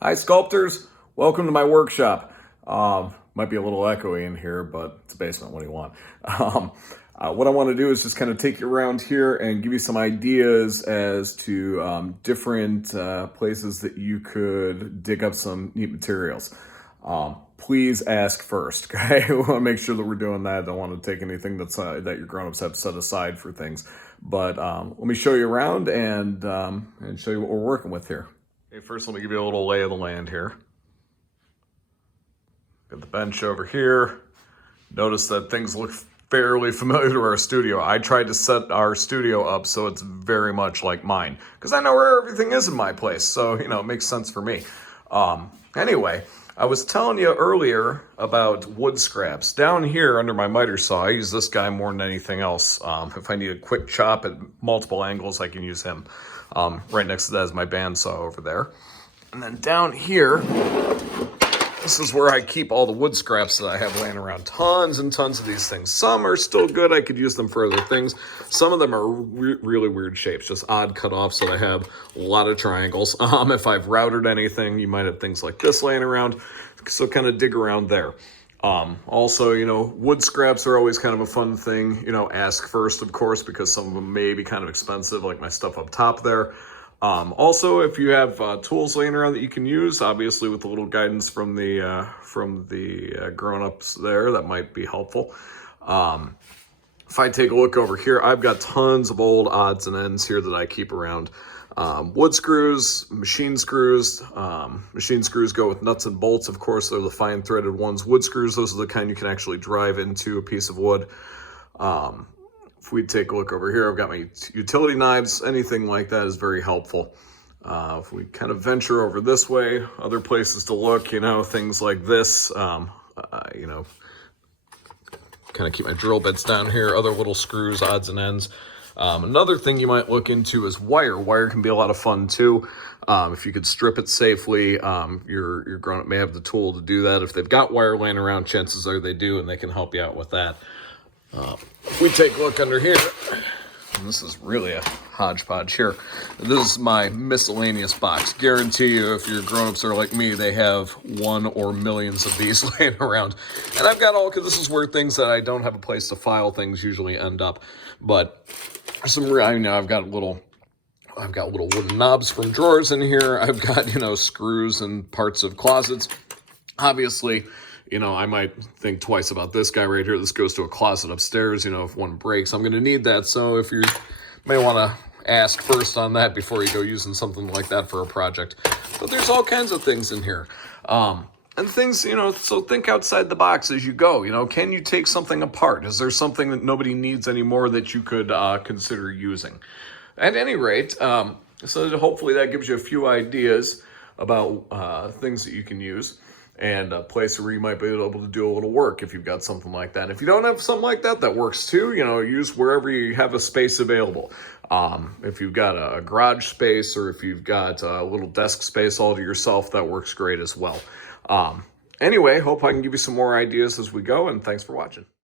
Hi sculptors, welcome to my workshop. Might be a little echoey in here, but it's a basement, what do you want? What I want to do is just kind of take you around here and give you some ideas as to different places that you could dig up some neat materials. Please ask first, okay? We want to make sure that we're doing that. I don't want to take anything that's that your grown-ups have set aside for things. But let me show you around and show you what we're working with here. Okay, first let me give you a little lay of the land here. Got the bench over here. Notice that things look fairly familiar to our studio. I tried to set our studio up so it's very much like mine, because I know where everything is in my place, so, you know, it makes sense for me. Anyway, I was telling you earlier about wood scraps. Down here under my miter saw, I use this guy more than anything else. If I need a quick chop at multiple angles, I can use him. Right next to that is my bandsaw over there. And then down here, this is where I keep all the wood scraps that I have laying around. Tons and tons of these things. Some are still good. I could use them for other things. Some of them are really weird shapes, just odd cut-offs that I have a lot of triangles. If I've routed anything, you might have things like this laying around. So kind of dig around there. Also, you know, wood scraps are always kind of a fun thing. You know, ask first, of course, because some of them may be kind of expensive, like my stuff up top there. Also, if you have tools laying around that you can use, obviously with a little guidance from the grown-ups there, that might be helpful. If I take a look over here, I've got tons of old odds and ends here that I keep around. Wood screws, machine screws. Machine screws go with nuts and bolts, of course. They're the fine threaded ones. Wood screws, those are the kind you can actually drive into a piece of wood. If we take a look over here, I've got my utility knives. Anything like that is very helpful. If we kind of venture over this way, other places to look, you know, things like this, you know, kind of keep my drill bits down here, other little screws, odds and ends. Another thing you might look into is wire. Wire can be a lot of fun too. If you could strip it safely, your grown-up may have the tool to do that. If they've got wire laying around, chances are they do, and they can help you out with that. If we take a look under here, and this is really a hodgepodge here. This is my miscellaneous box. Guarantee you, if your grown-ups are like me, they have one or millions of these laying around. And I've got all, because this is where things that I don't have a place to file things usually end up. But some, you know, I've got little wooden knobs from drawers in here. I've got, you know, screws and parts of closets. Obviously, you know, I might think twice about this guy right here. This goes to a closet upstairs. You know, if one breaks, I'm going to need that. So if you may want to ask first on that before you go using something like that for a project. But there's all kinds of things in here. And things, you know, so think outside the box as you go. You know, can you take something apart? Is there something that nobody needs anymore that you could consider using? At any rate, so hopefully that gives you a few ideas about things that you can use. And a place where you might be able to do a little work if you've got something like that. If you don't have something like that, that works too. You know, use wherever you have a space available. If you've got a garage space or if you've got a little desk space all to yourself, that works great as well. Anyway, hope I can give you some more ideas as we go, and thanks for watching.